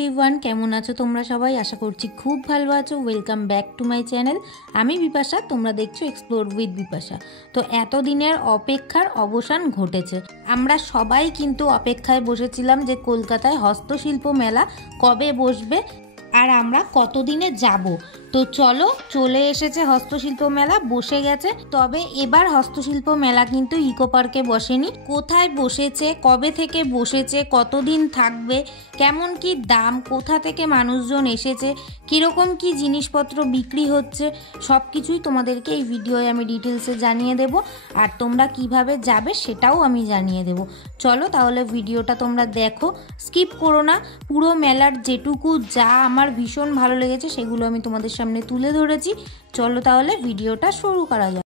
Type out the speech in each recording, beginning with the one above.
Everyone केमन आछो तोमरा सबाई आशा करछि खूब भालो आछो। Welcome back to my channel. आमी बिपाशा, तोमरा देखछो एक्सप्लोर उइथ बिपाशा। तो एत दिनेर अपेक्षार अवसान घटेছে। আমরা সবাই কিন্তু অপেক্ষায় বসেছিলাম যে কলকাতায় হস্তশিল্প মেলা কবে বসবে আর আমরা কতদিনে যাব। তো চলো, চলে এসেছে হস্তশিল্প মেলা, বসে গেছে। তবে এবার হস্তশিল্প মেলা কিন্তু ইকো পার্কে বসেনি। কোথায় বসেছে, কবে থেকে বসেছে, কতদিন থাকবে, কেমন কি দাম, কোথা থেকে মানুষজন এসেছে, কীরকম কি জিনিসপত্র বিক্রি হচ্ছে, সব কিছুই তোমাদেরকে এই ভিডিওয়ে আমি ডিটেলসে জানিয়ে দেব। আর তোমরা কিভাবে যাবে সেটাও আমি জানিয়ে দেব। চলো তাহলে ভিডিওটা তোমরা দেখো, স্কিপ করো না। পুরো মেলার যেটুকু যা আমার ভীষণ ভালো লেগেছে সেগুলো আমি তোমাদের সামনে তুলে ধরেছি। চলো তাহলে ভিডিওটা শুরু করা যাক।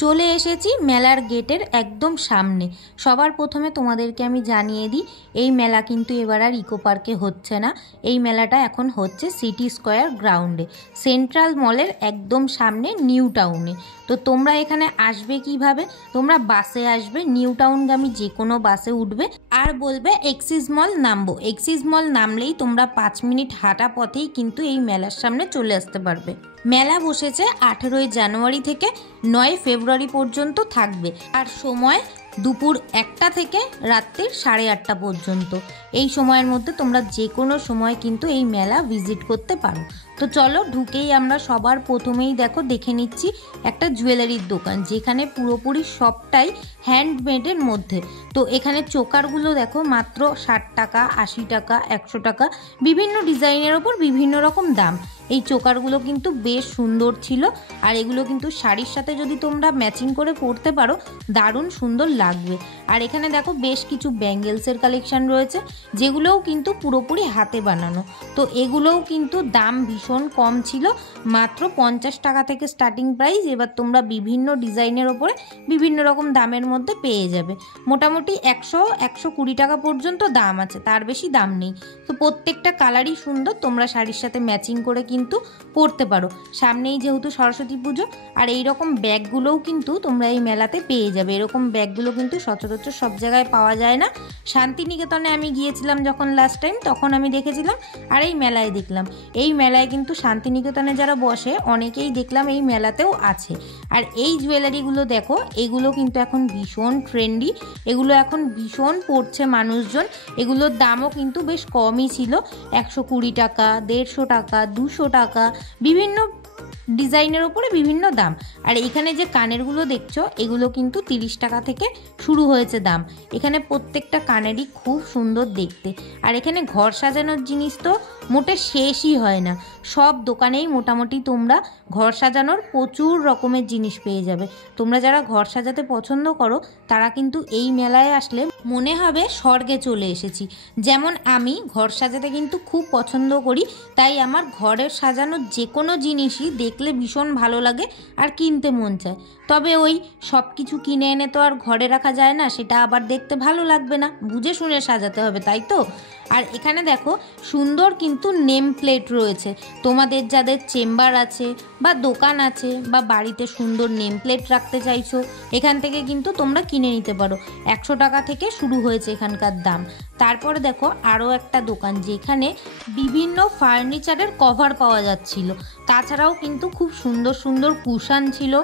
চলে এসেছি মেলার গেটের একদম সামনে। সবার প্রথমে তোমাদেরকে আমি জানিয়ে দিই, এই মেলা কিন্তু এবার আর ইকো পার্কে হচ্ছে না। এই মেলাটা এখন হচ্ছে সিটি স্কোয়ার গ্রাউন্ডে, সেন্ট্রাল মলের একদম সামনে, নিউ টাউনে। তো তোমরা এখানে আসবে কিভাবে? তোমরা বাসে আসবে, নিউ টাউনগামী যে কোনো বাসে উঠবে আর বলবে এক্সিস মল নামবো। এক্সিস মল নামলেই তোমরা 5 মিনিট হাঁটা পথেই কিন্তু এই মেলার সামনে চলে আসতে পারবে। মেলা বসেছে 18 জানুয়ারি থেকে 9 ফেব্রুয়ারি পর্যন্ত থাকবে। আর সময় দুপুর 1টা থেকে রাত্রির 8:30 পর্যন্ত। এই সময়ের মধ্যে তোমরা যে কোনো সময় কিন্তু এই মেলা ভিজিট করতে পারো। তো চলো, ঢুকেই আমরা সবার প্রথমেই দেখে নিচ্ছি একটা জুয়েলারির দোকান, যেখানে পুরোপুরি সবটাই হ্যান্ডমেডের মধ্যে। তো এখানে চোকারগুলো দেখো মাত্র 60 টাকা, 80 টাকা, 100 টাকা, বিভিন্ন ডিজাইনের ওপর বিভিন্ন রকম দাম। এই চোকারগুলো কিন্তু বেশ সুন্দর ছিল, আর এগুলো কিন্তু শাড়ির সাথে যদি তোমরা ম্যাচিং করে পরতে পারো দারুণ সুন্দর লাগবে। আর এখানে দেখো বেশ কিছু ব্যাঙ্গেলসের কালেকশন রয়েছে, যেগুলোও কিন্তু পুরোপুরি হাতে বানানো। তো এগুলোও কিন্তু দাম ভীষণ কম ছিল, মাত্র 50 টাকা থেকে স্টার্টিং প্রাইস। এবার তোমরা বিভিন্ন ডিজাইনের ওপরে বিভিন্ন রকম দামের মধ্যে পেয়ে যাবে। মোটামুটি 100-120 টাকা পর্যন্ত দাম আছে, তার বেশি দাম নেই। তো প্রত্যেকটা কালারই সুন্দর, তোমরা শাড়ির সাথে ম্যাচিং করে কিন্তু পরতে পারো। সামনেই যেহেতু সরস্বতী পুজো, আর এই রকম ব্যাগগুলোও কিন্তু তোমরা এই মেলাতে পেয়ে যাবে। এরকম ব্যাগগুলো কিন্তু সচরাচর সব জায়গায় পাওয়া যায় না। শান্তিনিকেতনে আমি গিয়েছিলাম যখন লাস্ট টাইম, তখন আমি দেখেছিলাম, আর এই মেলায় দেখলাম। এই মেলায় কিন্তু শান্তিনিকেতনে যারা বসে অনেকেই দেখলাম এই মেলাতেও আছে। আর এই জুয়েলারিগুলো দেখো, এগুলো কিন্তু এখন ভীষণ ট্রেন্ডি, এগুলো এখন ভীষণ পড়ছে মানুষজন। এগুলোর দামও কিন্তু বেশ কমই ছিল, 120 টাকা, 150 টাকা, 200 টাকা, বিভিন্ন ডিজাইনের ওপরে বিভিন্ন দাম। আর এখানে যে কানেরগুলো দেখছো, এগুলো কিন্তু 30 টাকা থেকে শুরু হয়েছে দাম। এখানে প্রত্যেকটা কানেরই খুব সুন্দর দেখতে। আর এখানে ঘর সাজানোর জিনিস তো মোটে শেষই হয় না। সব দোকানেই মোটামুটি তোমরা ঘর সাজানোর প্রচুর রকমের জিনিস পেয়ে যাবে। তোমরা যারা ঘর সাজাতে পছন্দ করো তারা কিন্তু এই মেলায় আসলে মনে হবে স্বর্গে চলে এসেছি। যেমন আমি ঘর সাজাতে কিন্তু খুব পছন্দ করি, তাই আমার ঘরের সাজানোর যে কোনো জিনিসই দেখলে ভীষণ ভালো লাগে আর কিনতে মন চায়। তবে ওই সব কিছু কিনে এনে তো আর ঘরে রাখা যায় না, সেটা আবার দেখতে ভালো লাগবে না, বুঝে শুনে সাজাতে হবে, তাই তো? আর এখানে দেখো সুন্দর কিন্তু নেম প্লেট রয়েছে। তোমাদের যাদের চেম্বার আছে বা দোকান আছে বা বাড়িতে সুন্দর নেম প্লেট রাখতে চাইছো, এখান থেকে কিন্তু তোমরা কিনে নিতে পারো। 100 টাকা থেকে শুরু হয়েছে এখানকার দাম। তারপরে দেখো আরও একটা দোকান, যেখানে বিভিন্ন ফার্নিচারের কভার পাওয়া যাচ্ছিল। তাছাড়াও কিন্তু খুব সুন্দর সুন্দর কুশান ছিল,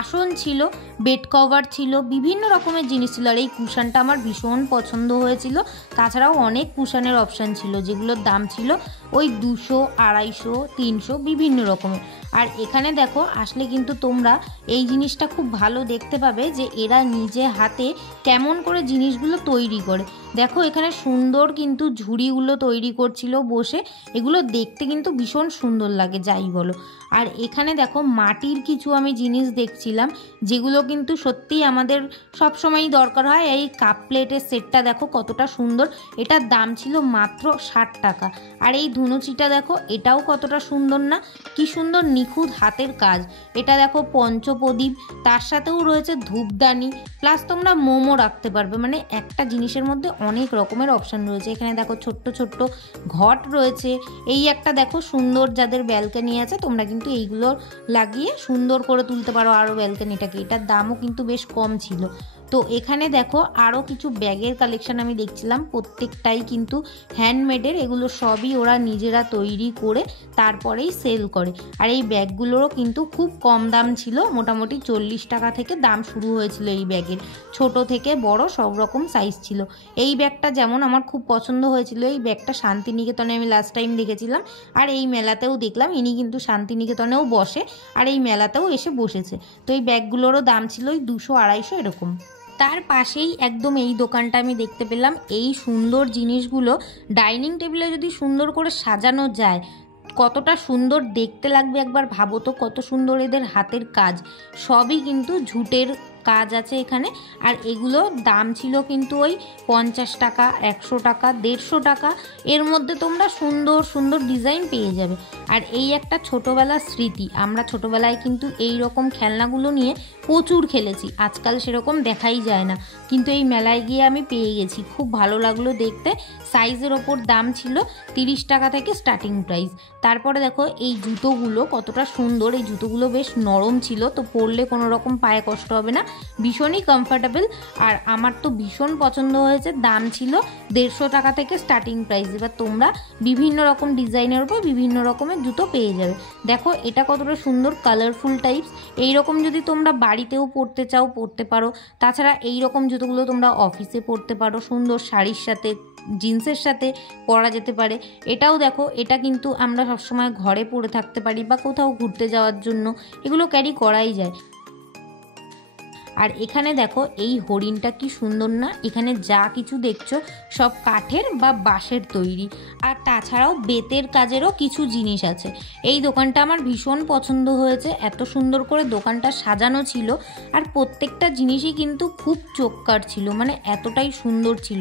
আসন ছিল, বেড কভার ছিল, বিভিন্ন রকমের জিনিস ছিল। আর এই কুশানটা আমার ভীষণ পছন্দ হয়েছিল। তাছাড়াও অনেক কুশানের অপশান ছিল, যেগুলোর দাম ছিল ওই 200, 250, 300 বিভিন্ন রকমের। আর এখানে দেখো আসলে কিন্তু তোমরা এই জিনিসটা খুব ভালো দেখতে পাবে যে এরা নিজে হাতে কেমন করে জিনিসগুলো তৈরি করে। দেখো এখানে সুন্দর কিন্তু ঝুড়িগুলো তৈরি করছিল বসে, এগুলো দেখতে কিন্তু ভীষণ সুন্দর লাগে যাই বলো। আর এখানে দেখো মাটির কিছু আমি জিনিস দেখছিলাম, যেগুলো কিন্তু সত্যিই আমাদের সবসময়ই দরকার হয়। এই কাপ প্লেটের সেটটা দেখো কতটা সুন্দর, এটার দাম ছিল মাত্র 60 টাকা। আর এই ধুনুচিটা দেখো, এটাও কতটা সুন্দর না, কি সুন্দর নিখুঁত হাতের কাজ। এটা দেখো পঞ্চপ্রদীপ, তার সাথেও রয়েছে ধূপদানি, প্লাস তোমরা মোমো রাখতে পারবে। মানে একটা জিনিসের মধ্যে অনেক রকমের অপশান রয়েছে। এখানে দেখো ছোট্ট ছোট্ট ঘট রয়েছে। এই একটা দেখো সুন্দর, যাদের ব্যালকনি আছে তোমরা কিন্তু এইগুলো লাগিয়ে সুন্দর করে তুলতে পারো আরও ব্যালকনিটাকে। এটার দামও কিন্তু বেশ কম ছিল। তো এখানে দেখো আরও কিছু ব্যাগের কালেকশন আমি দেখছিলাম, প্রত্যেকটাই কিন্তু হ্যান্ডমেডের, এগুলো সবই ওরা নিজেরা তৈরি করে তারপরেই সেল করে। আর এই ব্যাগগুলোরও কিন্তু খুব কম দাম ছিল, মোটামুটি 40 টাকা থেকে দাম শুরু হয়েছিল এই ব্যাগের, ছোট থেকে বড় সব রকম সাইজ ছিল। এই ব্যাগটা যেমন আমার খুব পছন্দ হয়েছিল, এই ব্যাগটা শান্তিনিকেতনে আমি লাস্ট টাইম দেখেছিলাম, আর এই মেলাতেও দেখলাম। ইনি কিন্তু শান্তিনিকেতনেও বসে আর এই মেলাতেও এসে বসেছে। তো এই ব্যাগগুলোরও দাম ছিল ওই 200-250 এরকম। তার পাশেই একদম এই দোকানটা আমি দেখতে পেলাম। এই সুন্দর জিনিসগুলো ডাইনিং টেবিলে যদি সুন্দর করে সাজানো যায়, কতটা সুন্দর দেখতে লাগবে একবার ভাবো তো, কত সুন্দর এদের হাতের কাজ, সবই কিন্তু ঝুটের কাজ আছে এখানে। আর এগুলো দাম ছিল কিন্তু ওই 50 টাকা, 100 টাকা, 150 টাকা, এর মধ্যে তোমরা সুন্দর সুন্দর ডিজাইন পেয়ে যাবে। আর এই একটা ছোটোবেলার স্মৃতি, আমরা ছোটোবেলায় কিন্তু এই রকম খেলনাগুলো নিয়ে প্রচুর খেলেছি, আজকাল সেরকম দেখাই যায় না, কিন্তু এই মেলায় গিয়ে আমি পেয়ে গেছি, খুব ভালো লাগলো দেখতে। সাইজের ওপর দাম ছিল 30 টাকা থেকে স্টার্টিং প্রাইস। তারপরে দেখো এই জুতোগুলো কতটা সুন্দর, এই জুতোগুলো বেশ নরম ছিল, তো পরলে কোনো রকম পায়ে কষ্ট হবে না, ভীষণই কমফর্টেবল। আর আমার তো ভীষণ পছন্দ হয়েছে। দাম ছিল 150 টাকা থেকে স্টার্টিং প্রাইস। এবার তোমরা বিভিন্ন রকম ডিজাইনের উপর বিভিন্ন রকমের জুতো পেয়ে যাবে। দেখো এটা কতটা সুন্দর কালারফুল টাইপস, এইরকম যদি তোমরা বাড়িতেও পরতে চাও পরতে পারো। তাছাড়া এই রকম জুতোগুলো তোমরা অফিসে পরতে পারো, সুন্দর শাড়ির সাথে জিন্সের সাথে পরা যেতে পারে। এটাও দেখো, এটা কিন্তু আমরা সবসময় ঘরে পরে থাকতে পারি বা কোথাও ঘুরতে যাওয়ার জন্য এগুলো ক্যারি করাই যায়। আর এখানে দেখো এই হরিণটা কি সুন্দর না, এখানে যা কিছু দেখছো সব কাঠের বা বাঁশের তৈরি, আর তাছাড়াও বেতের কাজেরও কিছু জিনিস আছে। এই দোকানটা আমার ভীষণ পছন্দ হয়েছে, এত সুন্দর করে দোকানটা সাজানো ছিল, আর প্রত্যেকটা জিনিসই কিন্তু খুব চোখকার ছিল, মানে এতটাই সুন্দর ছিল।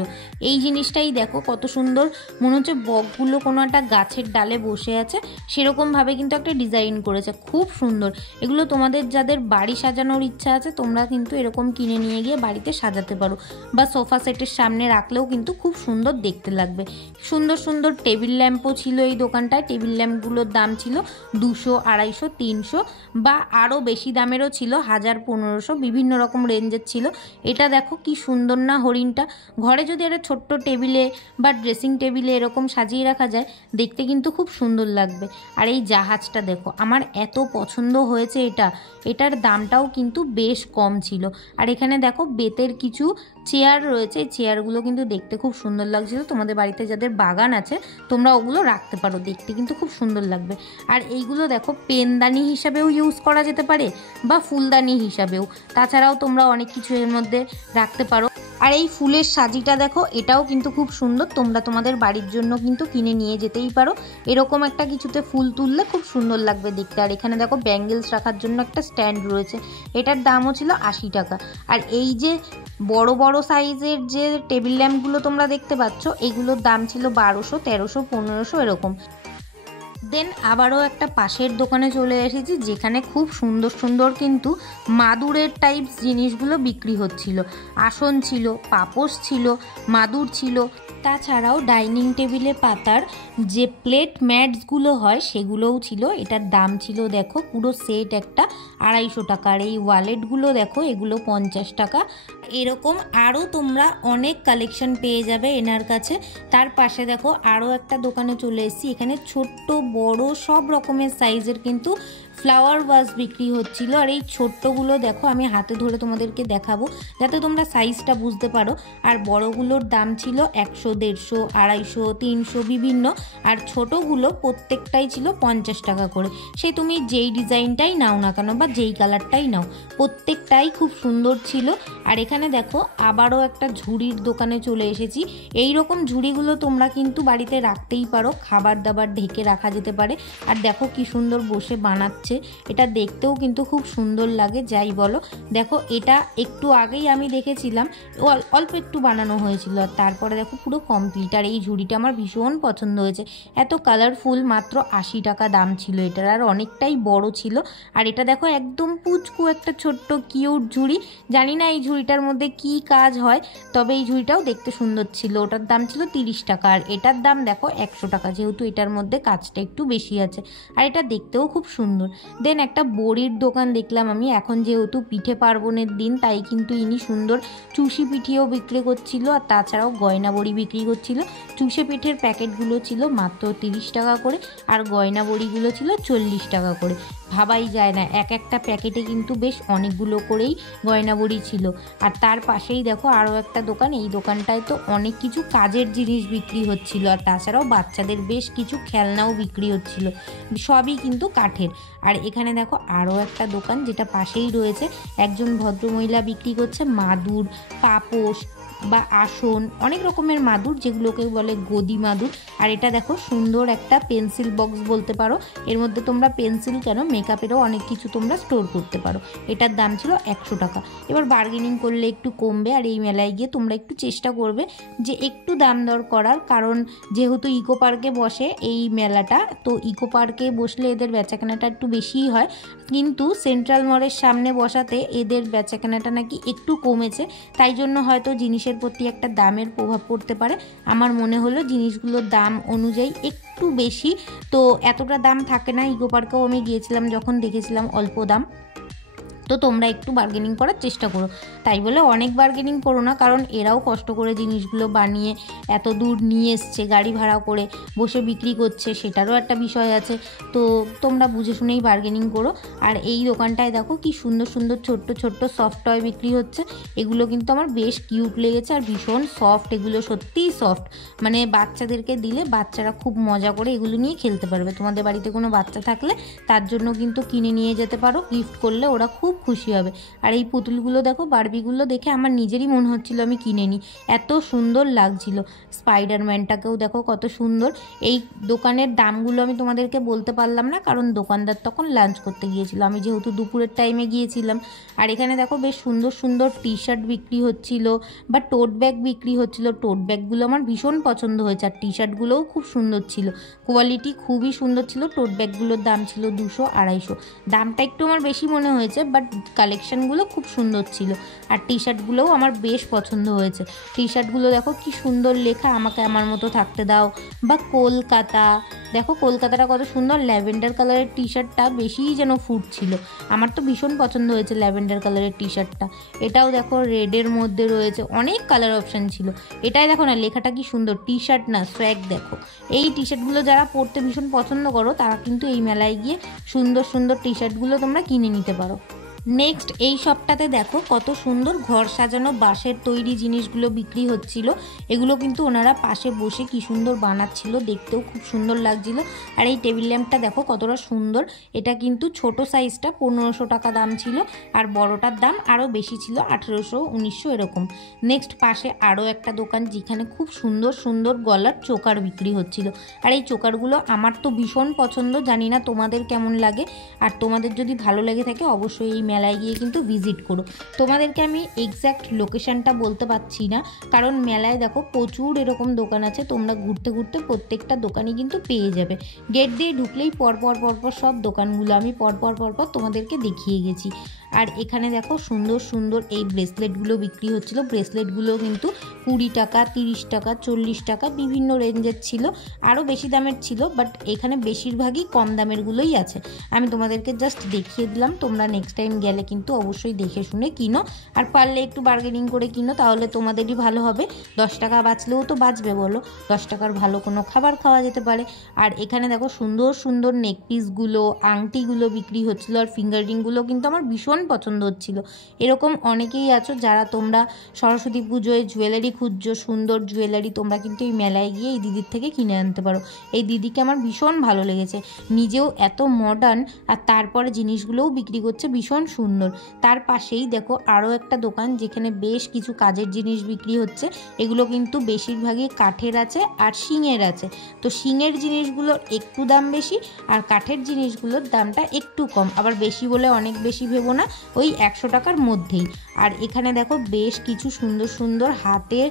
এই জিনিসটাই দেখো কত সুন্দর, মনে হচ্ছে বকগুলো কোনো একটা গাছের ডালে বসে আছে, সেরকমভাবে কিন্তু একটা ডিজাইন করেছে, খুব সুন্দর। এগুলো তোমাদের যাদের বাড়ি সাজানোর ইচ্ছা আছে তোমরা কিন্তু এরকম কিনে নিয়ে গিয়ে বাড়িতে সাজাতে পারো, বা সোফা সেটের সামনে রাখলেও কিন্তু খুব সুন্দর দেখতে লাগবে। সুন্দর সুন্দর টেবিল ল্যাম্পও ছিল এই দোকানটায়। টেবিল ল্যাম্পগুলোর দাম ছিল 200, 250, 300 বা আরও বেশি দামেরও ছিল, 1000, 1500 বিভিন্ন রকম রেঞ্জের ছিল। এটা দেখো কি সুন্দর না হরিণটা, ঘরে যদি একটা ছোট্ট টেবিলে বা ড্রেসিং টেবিলে এরকম সাজিয়ে রাখা যায় দেখতে কিন্তু খুব সুন্দর লাগবে। আর এই জাহাজটা দেখো, আমার এত পছন্দ হয়েছে এটার দামটাও কিন্তু বেশ কম ছিল। আর এখানে দেখো বেতের কিছু চেয়ার রয়েছে, এই চেয়ারগুলো কিন্তু দেখতে খুব সুন্দর লাগছিল। তোমাদের বাড়িতে যাদের বাগান আছে তোমরা ওগুলো রাখতে পারো, দেখতে কিন্তু খুব সুন্দর লাগবে। আর এইগুলো দেখো পেনদানি হিসাবেও ইউজ করা যেতে পারে বা ফুলদানি হিসাবেও, তাছাড়াও তোমরা অনেক কিছু এর মধ্যে রাখতে পারো। আর এই ফুলের সাজিটা দেখো, এটাও কিন্তু খুব সুন্দর, তোমরা তোমাদের বাড়ির জন্য কিন্তু কিনে নিয়ে যেতেই পারো। এরকম একটা কিছুতে ফুল তুললে খুব সুন্দর লাগবে দেখতে। আর এখানে দেখো ব্যাঙ্গেলস রাখার জন্য একটা স্ট্যান্ড রয়েছে, এটার দামও ছিল 80 টাকা। আর এই যে বড় বড় সাইজের যে টেবিল ল্যাম্পগুলো তোমরা দেখতে পাচ্ছ, এগুলোর দাম ছিল 1200, 1300, 1500 এরকম। দেন আবারও একটা পাশের দোকানে চলে এসেছি, যেখানে খুব সুন্দর সুন্দর কিন্তু মাদুরের টাইপস জিনিসগুলো বিক্রি হচ্ছিল। আসন ছিল, পাপোশ ছিল, মাদুর ছিল, তাছাড়াও ডাইনিং টেবিলে পাতার যে প্লেট ম্যাটসগুলো হয় সেগুলোও ছিল। এটার দাম ছিল দেখো পুরো সেট একটা 250 টাকা। আর এই ওয়ালেটগুলো দেখো, এগুলো 50 টাকা। এরকম আরও তোমরা অনেক কালেকশন পেয়ে যাবে এনার কাছে। তার পাশে দেখো আরও একটা দোকানে চলে এসেছি, এখানে ছোট্ট বড় সব রকমের সাইজের কিন্তু ফ্লাওয়ার ভাস বিক্রি হচ্ছিল। আর এই ছোট্টগুলো দেখো, আমি হাতে ধরে তোমাদেরকে দেখাবো যাতে তোমরা সাইজটা বুঝতে পারো। আর বড়গুলোর দাম ছিল 100, 150, 250, 300 বিভিন্ন। আর ছোটোগুলো প্রত্যেকটাই ছিল 50 টাকা করে। সে তুমি যেই ডিজাইনটাই নাও না কেন বা যেই কালারটাই নাও, প্রত্যেকটাই খুব সুন্দর ছিল। আর এখানে দেখো আবারও একটা ঝুড়ির দোকানে চলে এসেছি। এই রকম ঝুড়িগুলো তোমরা কিন্তু বাড়িতে রাখতেই পারো, খাবার দাবার ঢেকে রাখা যেতে পারে। আর দেখো কি সুন্দর বসে বানাচ্ছে, এটা দেখতেও কিন্তু খুব সুন্দর লাগে যাই বলো। দেখো এটা একটু আগেই আমি দেখেছিলাম, অল্প একটু বানানো হয়েছিল, আর তারপরে দেখো পুরো কমপ্লিট। আর এই ঝুড়িটা আমার ভীষণ পছন্দ হয়েছে, এত কালারফুল, মাত্র 80 টাকা দাম ছিল এটার, আর অনেকটাই বড় ছিল। আর এটা দেখো একদম পুচকু একটা ছোট্ট কিউট ঝুড়ি, জানি না এই ঝুড়িটার মধ্যে কি কাজ হয়, তবে এই ঝুড়িটাও দেখতে সুন্দর ছিল। ওটার দাম ছিল 30 টাকা, আর এটার দাম দেখো 100 টাকা, যেহেতু এটার মধ্যে কাজটা একটু বেশি আছে। আর এটা দেখতেও খুব সুন্দর। দেন একটা বড়ির দোকান দেখলাম আমি। এখন যেহেতু পিঠে পার্বণের দিন, তাই কিন্তু ইনি সুন্দর চুষি পিঠেও বিক্রি করছিল, আর তাছাড়াও গয়না বড়ি বিক্রি করছিল। চুষে পিঠের প্যাকেটগুলো ছিল মাত্র 30 টাকা করে, আর গয়না বড়িগুলো ছিল 40 টাকা করে। ভাবাই যায় না, এক একটা প্যাকেটে কিন্তু বেশ অনেকগুলো করেই গয়না বড়ি ছিল। আর তার পাশেই দেখো আরও একটা দোকান, এই দোকানটায় তো অনেক কিছু কাজের জিনিস বিক্রি হচ্ছিল, আর তাছাড়াও বাচ্চাদের বেশ কিছু খেলনাও বিক্রি হচ্ছিল, সবই কিন্তু কাঠের। আর এখানে দেখো আরও একটা দোকান যেটা পাশেই রয়েছে, একজন ভদ্রমহিলা বিক্রি করছে মাদুর, পাপোশ বা আসন, অনেক রকমের মাদুর, যেগুলোকে বলে গদি মাদুর। আর এটা দেখো সুন্দর একটা পেন্সিল বক্স বলতে পারো, এর মধ্যে তোমরা পেন্সিল কেন মেকআপেরও অনেক কিছু তোমরা স্টোর করতে পারো। এটার দাম ছিল 100 টাকা। এবার বার্গেনিং করলে একটু কমবে, আর এই মেলায় গিয়ে তোমরা একটু চেষ্টা করবে যে একটু দাম দর করার, কারণ যেহেতু ইকো পার্কে বসে এই মেলাটা, তো ইকো পার্কে বসলে এদের বেচাকেনাটা একটু বেশিই হয়, কিন্তু সেন্ট্রাল মলের সামনে বসাতে এদের বেচাকেনাটা নাকি একটু কমেছে, তাই জন্য হয়তো জিনিসের প্রতি একটা দামের প্রভাব পড়তে পারে। আমার মনে হলো জিনিসগুলোর দাম অনুযায়ী একটু বেশি, তো এতটা দাম থাকে না। ইকো পার্কেও আমি গিয়েছিলাম যখন, দেখেছিলাম অল্প দাম। তো তোমরা একটু বার্গেনিং করার চেষ্টা করো, তাই বলে অনেক বার্গেনিং করো না, কারণ এরাও কষ্ট করে জিনিসগুলো বানিয়ে এত দূর নিয়ে এসছে, গাড়ি ভাড়া করে বসে বিক্রি করছে, সেটারও একটা বিষয় আছে। তো তোমরা বুঝে শুনেই বার্গেনিং করো। আর এই দোকানটায় দেখো কি সুন্দর সুন্দর ছোট্ট ছোট্ট সফট টয় বিক্রি হচ্ছে, এগুলো কিন্তু আমার বেশ কিউট লেগেছে, আর ভীষণ সফট, এগুলো সত্যিই সফট, মানে বাচ্চাদেরকে দিলে বাচ্চারা খুব মজা করে এগুলো নিয়ে খেলতে পারবে। তোমাদের বাড়িতে কোনো বাচ্চা থাকলে তার জন্য কিন্তু কিনে নিয়ে যেতে পারো, গিফট করলে ওরা খুব খুশি হবে। আর এই পুতুলগুলো দেখো, বারবিগুলো দেখে আমার নিজেরই মনে হচ্ছিল আমি কিনে নিই, এত সুন্দর লাগছিল। স্পাইডারম্যানটাকেও দেখো কত সুন্দর। এই দোকানের দামগুলো আমি তোমাদেরকে বলতে পারলাম না, কারণ দোকানদার তখন লাঞ্চ করতে গিয়েছিল, আমি যেহেতু দুপুরের টাইমে গিয়েছিলাম। আর এখানে দেখো বেশ সুন্দর সুন্দর টি শার্ট বিক্রি হচ্ছিল, বা টোট ব্যাগ বিক্রি হচ্ছিল। টোট ব্যাগগুলো আমার ভীষণ পছন্দ হয়েছে, আর টি শার্টগুলোও খুব সুন্দর ছিল, কোয়ালিটি খুবই সুন্দর ছিল। টোট ব্যাগগুলোর দাম ছিল 200-250, দামটা একটু আমার বেশি মনে হয়েছে, বাট কালেকশানগুলো খুব সুন্দর ছিল। আর টি শার্টগুলোও আমার বেশ পছন্দ হয়েছে। টি শার্টগুলো দেখো কি সুন্দর লেখা, আমাকে আমার মতো থাকতে দাও, বা কলকাতা। দেখো কলকাতাটা কত সুন্দর, ল্যাভেন্ডার কালারের টি শার্টটা বেশিই যেন ফুটছিল, আমার তো ভীষণ পছন্দ হয়েছে ল্যাভেন্ডার কালারের টি শার্টটা। এটাও দেখো রেডের মধ্যে রয়েছে, অনেক কালার অপশান ছিল। এটাই দেখো না লেখাটা কি সুন্দর, টি শার্ট না সোয়াগ দেখো। এই টি শার্টগুলো যারা পরতে ভীষণ পছন্দ করো, তারা কিন্তু এই মেলায় গিয়ে সুন্দর সুন্দর টি শার্টগুলো তোমরা কিনে নিতে পারো। নেক্সট এই শপটাতে দেখো কত সুন্দর ঘর সাজানো বাঁশের তৈরি জিনিসগুলো বিক্রি হচ্ছিল, এগুলো কিন্তু ওনারা পাশে বসে কি সুন্দর বানাচ্ছিল, দেখতেও খুব সুন্দর লাগছিল। আর এই টেবিল ল্যাম্পটা দেখো কতটা সুন্দর, এটা কিন্তু ছোট সাইজটা 1500 টাকা দাম ছিল, আর বড়টার দাম আরও বেশি ছিল, 1800-1900 এরকম। নেক্সট পাশে আরও একটা দোকান, যেখানে খুব সুন্দর সুন্দর গলার চোকার বিক্রি হচ্ছিল। আর এই চোকারগুলো আমার তো ভীষণ পছন্দ, জানি না তোমাদের কেমন লাগে। আর তোমাদের যদি ভালো লেগে থাকে অবশ্যই এই মেলায় গিয়ে কিন্তু ভিজিট করো। তোমাদেরকে আমি এক্স্যাক্ট লোকেশনটা বলতে পারছি না, কারণ মেলায় দেখো প্রচুর এরকম দোকান আছে, তোমরা ঘুরতে ঘুরতে প্রত্যেকটা দোকানই কিন্তু পেয়ে যাবে। গেট দিয়ে ঢুকলেই পরপর সব দোকানগুলো আমি পরপর তোমাদেরকে দেখিয়ে গেছি। আর এখানে দেখো সুন্দর সুন্দর এই ব্রেসলেটগুলো বিক্রি হচ্ছিল, ব্রেসলেটগুলো কিন্তু 20 টাকা, 30 টাকা, 40 টাকা, বিভিন্ন রেঞ্জের ছিল, আরও বেশি দামের ছিল, বাট এখানে বেশিরভাগই কম দামেরগুলোই আছে। আমি তোমাদেরকে জাস্ট দেখিয়ে দিলাম, তোমরা নেক্সট টাইম গেলে কিন্তু অবশ্যই দেখে শুনে কিনো, আর পারলে একটু বার্গেনিং করে কিনো, তাহলে তোমাদেরই ভালো হবে। 10 টাকা বাঁচলেও তো বাঁচবে বলো, 10 টাকার ভালো কোনো খাবার খাওয়া যেতে পারে। আর এখানে দেখো সুন্দর সুন্দর নেক পিসগুলো, আংটিগুলো বিক্রি হচ্ছিল, আর ফিঙ্গার রিংগুলো কিন্তু আমার ভীষণ পছন্দ হচ্ছিল। এরকম অনেকেই আছো যারা তোমরা সরস্বতী পুজোয় জুয়েলারি খুঁজছো, সুন্দর জুয়েলারি, তোমরা কিন্তু এই মেলায় গিয়ে এই দিদির থেকে কিনে আনতে পারো। এই দিদিকে আমার ভীষণ ভালো লেগেছে, নিজেও এত মডার্ন, আর তারপরে জিনিসগুলোও বিক্রি করছে ভীষণ সুন্দর। তার পাশেই দেখো আরও একটা দোকান, যেখানে বেশ কিছু কাজের জিনিস বিক্রি হচ্ছে, এগুলো কিন্তু বেশিরভাগই কাঠের আছে আর শিঙের আছে। তো শিঙের জিনিসগুলোর একটু দাম বেশি, আর কাঠের জিনিসগুলোর দামটা একটু কম। আবার বেশি বলে অনেক বেশি ভেবো না, ওই 100 টাকার মধ্যেই। আর এখানে দেখো বেশ কিছু সুন্দর সুন্দর হাতের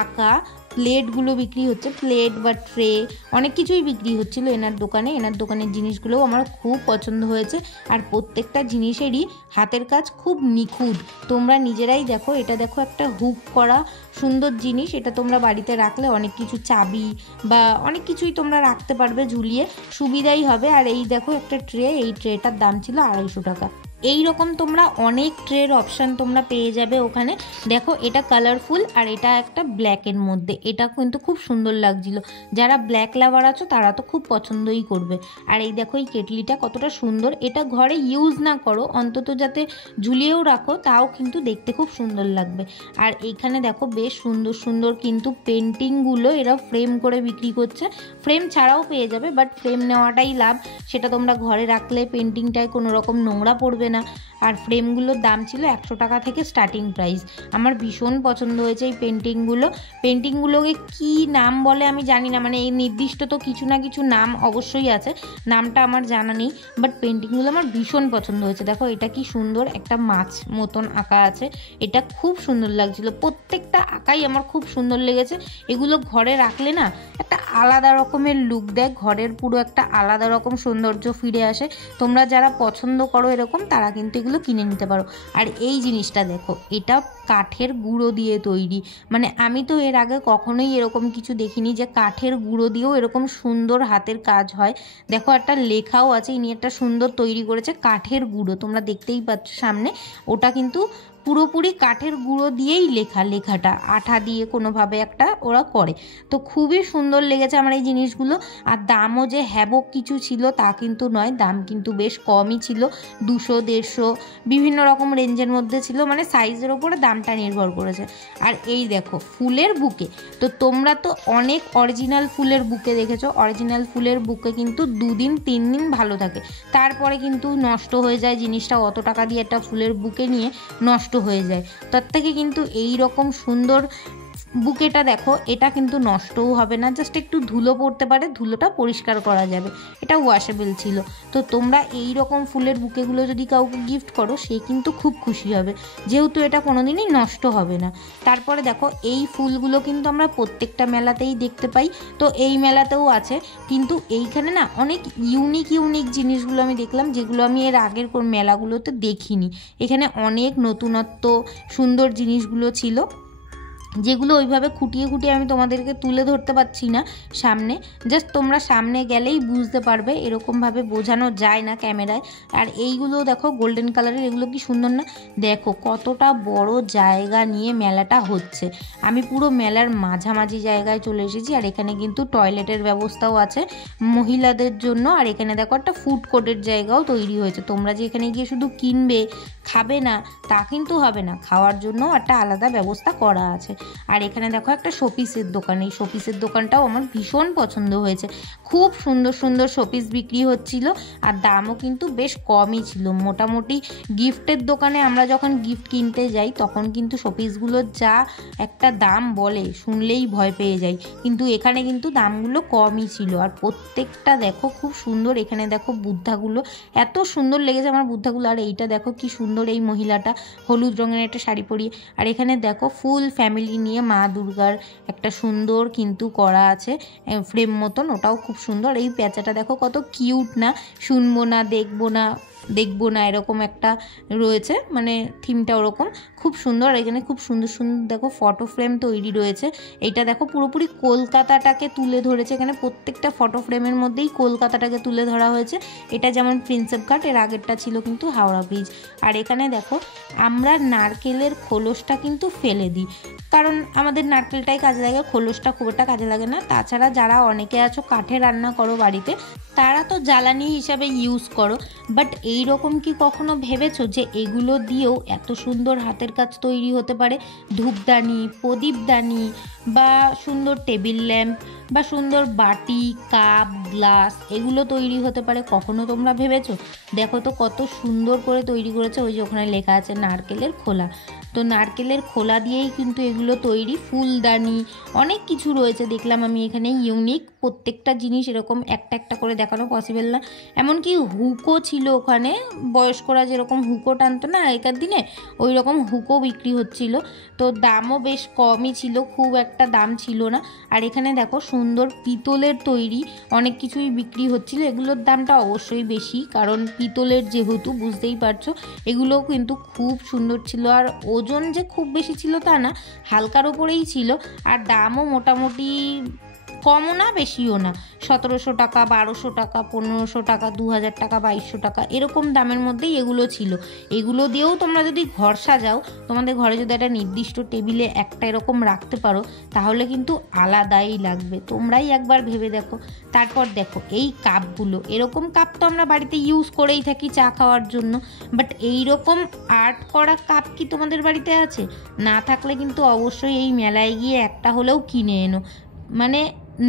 আঁকা প্লেটগুলো বিক্রি হচ্ছে, প্লেট বা ট্রে অনেক কিছুই বিক্রি হচ্ছিল এনার দোকানে। এনার দোকানের জিনিসগুলোও আমার খুব পছন্দ হয়েছে, আর প্রত্যেকটা জিনিসেরই হাতের কাজ খুব নিখুঁত। তোমরা নিজেরাই দেখো, এটা দেখো একটা হুক করা সুন্দর জিনিস, এটা তোমরা বাড়িতে রাখলে অনেক কিছু চাবি বা অনেক কিছুই তোমরা রাখতে পারবে ঝুলিয়ে, সুবিধাই হবে। আর এই দেখো একটা ট্রে, এই ট্রেটার দাম ছিল 250 টাকা। এই রকম তোমরা অনেক ট্রের অপশান তোমরা পেয়ে যাবে ওখানে। দেখো এটা কালারফুল আর এটা একটা ব্ল্যাকের মধ্যে, এটা কিন্তু খুব সুন্দর লাগছিল। যারা ব্ল্যাক লাভার আছো তারা তো খুব পছন্দই করবে। আর এই দেখো এই কেটলিটা কতটা সুন্দর, এটা ঘরে ইউজ না করো অন্তত যাতে ঝুলিয়েও রাখো, তাও কিন্তু দেখতে খুব সুন্দর লাগবে। আর এইখানে দেখো বেশ সুন্দর সুন্দর কিন্তু পেন্টিংগুলো এরা ফ্রেম করে বিক্রি করছে, ফ্রেম ছাড়াও পেয়ে যাবে, বাট ফ্রেম নেওয়াটাই লাভ। সেটা তোমরা ঘরে রাখলে পেন্টিংটায় কোনো রকম নোংরা পড়বে না। আর ফ্রেমগুলোর দাম ছিল 100 টাকা থেকে স্টার্টিং প্রাইস। আমার ভীষণ পছন্দ হয়েছে এই পেন্টিংগুলোকে কি নাম বলে আমি জানি না, মানে এই নির্দিষ্ট তো কিছু না কিছু নাম অবশ্যই আছে, নামটা আমার জানা নেই, বাট পেন্টিংগুলো আমার ভীষণ পছন্দ হয়েছে। দেখো এটা কি সুন্দর একটা মাছ মতন আঁকা আছে, এটা খুব সুন্দর লাগছিল। প্রত্যেকটা আঁকাই আমার খুব সুন্দর লেগেছে। এগুলো ঘরে রাখলে না একটা আলাদা রকমের লুক দেয়, ঘরের পুরো একটা আলাদা রকম সৌন্দর্য ফিরে আসে। তোমরা যারা পছন্দ করো এরকম তারা কিন্তু এগুলো কিনে নিতে পারো। আর এই জিনিসটা দেখো, এটা কাঠের গুঁড়ো দিয়ে তৈরি, মানে আমি তো এর আগে কখনোই এরকম কিছু দেখিনি যে কাঠের গুঁড়ো দিয়েও এরকম সুন্দর হাতের কাজ হয়। দেখো একটা লেখাও আছে, ইনি একটা সুন্দর তৈরি করেছে কাঠের গুঁড়ো, তোমরা দেখতেই পাচ্ছ সামনে, ওটা কিন্তু পুরোপুরি কাঠের গুঁড়ো দিয়েই লেখাটা আঠা দিয়ে কোনোভাবে একটা ওরা করে। তো খুবই সুন্দর লেগেছে আমার এই জিনিসগুলো। আর দামও যে হ্যাবক কিছু ছিল তা কিন্তু নয়, দাম কিন্তু বেশ কমই ছিল, 200 150 বিভিন্ন রকম রেঞ্জের মধ্যে ছিল, মানে সাইজের ওপরে দামটা নির্ভর করেছে। আর এই দেখো ফুলের বুকে, তো তোমরা তো অনেক অরিজিনাল ফুলের বুকে দেখেছো, অরিজিনাল ফুলের বুকে কিন্তু 2 দিন 3 দিন ভালো থাকে, তারপরে কিন্তু নষ্ট হয়ে যায় জিনিসটা। অত টাকা দিয়ে একটা ফুলের বুকে নিয়ে নষ্ট হয়ে যায়, তার থেকে কিন্তু এই রকম সুন্দর বুকেটা দেখো, এটা কিন্তু নষ্টও হবে না, জাস্ট একটু ধুলো পড়তে পারে, ধুলোটা পরিষ্কার করা যাবে, এটা ওয়াশেবল ছিল। তো তোমরা এই রকম ফুলের বুকেগুলো যদি কাউকে গিফট করো সে কিন্তু খুব খুশি হবে, যেহেতু এটা কোনোদিনই নষ্ট হবে না। তারপরে দেখো এই ফুলগুলো কিন্তু আমরা প্রত্যেকটা মেলাতেই দেখতে পাই, তো এই মেলাতেও আছে, কিন্তু এইখানে না অনেক ইউনিক জিনিসগুলো আমি দেখলাম, যেগুলো আমি এর আগের কোন মেলাগুলোতে দেখিনি। এখানে অনেক নতুনত্ব সুন্দর জিনিসগুলো ছিল, যেগুলো ওইভাবে খুঁটিয়ে আমি তোমাদেরকে তুলে ধরতে পারছি না সামনে, জাস্ট তোমরা সামনে গেলেই বুঝতে পারবে, এরকমভাবে বোঝানো যায় না ক্যামেরায়। আর এইগুলো দেখো গোল্ডেন কালারের, এগুলো কি সুন্দর না, দেখো কতটা বড় জায়গা নিয়ে মেলাটা হচ্ছে। আমি পুরো মেলার মাঝামাঝি জায়গায় চলে এসেছি, আর এখানে কিন্তু টয়লেটের ব্যবস্থাও আছে মহিলাদের জন্য। আর এখানে দেখো একটা ফুড কোর্টের জায়গাও তৈরি হয়েছে, তোমরা যে এখানে গিয়ে শুধু কিনবে খাবে না তা কিন্তু হবে না, খাওয়ার জন্য একটা আলাদা ব্যবস্থা করা আছে। আর এখানে দেখো একটা শোপিসের দোকান, এই শোপিসের দোকানটাও আমার ভীষণ পছন্দ হয়েছে, খুব সুন্দর সুন্দর শোপিস বিক্রি হচ্ছিল, আর দামও কিন্তু বেশ কমই ছিল। মোটামুটি গিফটের দোকানে আমরা যখন গিফট কিনতে যাই তখন কিন্তু শোপিসগুলোর যা একটা দাম বলে শুনলেই ভয় পেয়ে যাই, কিন্তু এখানে কিন্তু দামগুলো কমই ছিল। আর প্রত্যেকটা দেখো খুব সুন্দর, এখানে দেখো বুদ্ধাগুলো এত সুন্দর লেগেছে আমার বুদ্ধাগুলো। আর এইটা দেখো কি সুন্দর, এই মহিলাটা হলুদ রঙের একটা শাড়ি পরিয়ে। আর এখানে দেখো ফুল ফ্যামিলি নিয়ে মা দুর্গার একটা সুন্দর কিন্তু করা আছে ফ্রেম মতন, ওটাও খুব সুন্দর। এই প্যাঁচাটা দেখো কত কিউট না, শুনবো না দেখবো না এরকম একটা রয়েছে, মানে থিমটা ওরকম খুব সুন্দর। এখানে খুব সুন্দর দেখো ফটো ফ্রেম তৈরি রয়েছে, এইটা দেখো পুরোপুরি কলকাতাটাকে তুলে ধরেছে, এখানে প্রত্যেকটা ফটো ফ্রেমের মধ্যেই কলকাতাটাকে তুলে ধরা হয়েছে। এটা যেমন প্রিন্সেপ ঘাট, এর আগেরটা ছিল কিন্তু হাওড়া ব্রিজ। আর এখানে দেখো আমরা নারকেলের খোলসটা কিন্তু ফেলে দিই, কারণ আমাদের নারকেলটাই কাজে লাগে, খোলসটা খুব একটা কাজে লাগে না। তাছাড়া যারা অনেকে আছো কাঠে রান্না করো বাড়িতে, তারা তো জ্বালানি হিসাবে ইউজ করো, বাট এই রকম কি কখনো ভেবেছো যে এগুলো দিয়েও এত সুন্দর হাতের কাজ তৈরি হতে পারে? ধূপদানি, প্রদীপদানি, বা সুন্দর টেবিল ল্যাম্প, বা সুন্দর বাটি, কাপ, গ্লাস, এগুলো তৈরি হতে পারে, কখনো তোমরা ভেবেছো? দেখো তো কত সুন্দর করে তৈরি করেছে, ওই যে ওখানে লেখা আছে নারকেলের খোলা। তো নারকেলের খোলা দিয়েই কিন্তু এগুলো তৈরি, ফুলদানি অনেক কিছু রয়েছে দেখলাম আমি এখানে ইউনিক। প্রত্যেকটা জিনিস এরকম একটা একটা করে দেখানো পসিবল না। এমনকি হুকও ছিল ওখানে, বয়স্করা যেরকম হুকো টানতো না আগেকার দিনে, ওই রকম হুকও বিক্রি হচ্ছিল। তো দামও বেশ কমই ছিল, খুব একটা দাম ছিল না। আর এখানে দেখো সুন্দর পিতলের তৈরি অনেক কিছুই বিক্রি হচ্ছিল। এগুলোর দামটা অবশ্যই বেশি, কারণ পিতলের যেহেতু, বুঝতেই পারছো। এগুলোও কিন্তু খুব সুন্দর ছিল, আর ওজন যে খুব বেশি ছিল তা না, হালকার ওপরেই ছিল। আর দামও মোটামুটি কমও না বেশিও না, 1700 টাকা, 1200 টাকা, 1500 টাকা, 2000 টাকা, 2200 টাকা এরকম দামের মধ্যেই এগুলো ছিল। এগুলো দিয়েও তোমরা যদি ঘর সাজাও, তোমাদের ঘরে যদি একটা নির্দিষ্ট টেবিলে একটা এরকম রাখতে পারো, তাহলে কিন্তু আলাদাই লাগবে। তোমরাই একবার ভেবে দেখো। তারপর দেখো এই কাপগুলো, এরকম কাপ তো আমরা বাড়িতে ইউজ করেই থাকি চা খাওয়ার জন্য, বাট এইরকম আর্ট করা কাপ কি তোমাদের বাড়িতে আছে? না থাকলে কিন্তু অবশ্যই এই মেলায় গিয়ে একটা হলেও কিনে এনো। মানে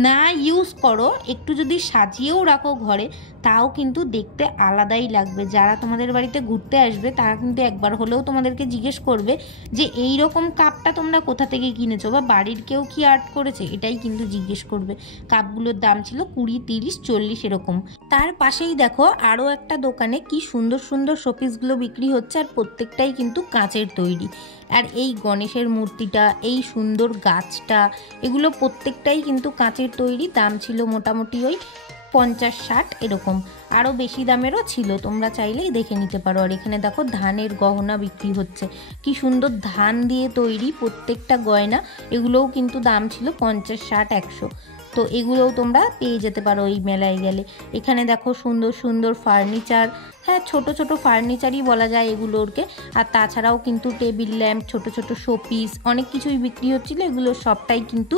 না ইউজ করো, একটু যদি সাজিয়েও রাখো ঘরে, তাও কিন্তু দেখতে আলাদাই লাগবে। যারা তোমাদের বাড়িতে ঘুরতে আসবে তারা কিন্তু একবার হলেও তোমাদেরকে জিজ্ঞেস করবে যে এই রকম কাপটা তোমরা কোথা থেকে কিনেছো, বা বাড়ির কেউ কি আর্ট করেছে, এটাই কিন্তু জিজ্ঞেস করবে। কাপগুলোর দাম ছিল 20, 30, 40 এরকম। তার পাশেই দেখো আরও একটা দোকানে কি সুন্দর সুন্দর শোপিসগুলো বিক্রি হচ্ছে, আর প্রত্যেকটাই কিন্তু কাঁচের তৈরি। আর এই গণেশের মূর্তিটা, এই সুন্দর গাছটা, এগুলো প্রত্যেকটাই কিন্তু কাঁচের তৈরি। দাম ছিল মোটামুটি ওই 50-60 এরকম, আরও বেশি দামেরও ছিল, তোমরা চাইলেই দেখে নিতে পারো। আর এখানে দেখো ধানের গহনা বিক্রি হচ্ছে, কি সুন্দর ধান দিয়ে তৈরি প্রত্যেকটা গয়না। এগুলোও কিন্তু দাম ছিল 50, 60, 100। তো এগুলোও তোমরা পেয়ে যেতে পারো এই মেলায় গেলে। এখানে দেখো সুন্দর সুন্দর ফার্নিচার, হ্যাঁ ছোট ছোট ফার্নিচারই বলা যায় এগুলোরকে। আর তাছাড়াও কিন্তু টেবিল ল্যাম্প, ছোট ছোট শোপিস অনেক কিছুই বিক্রি হচ্ছিলো। এগুলো সবটাই কিন্তু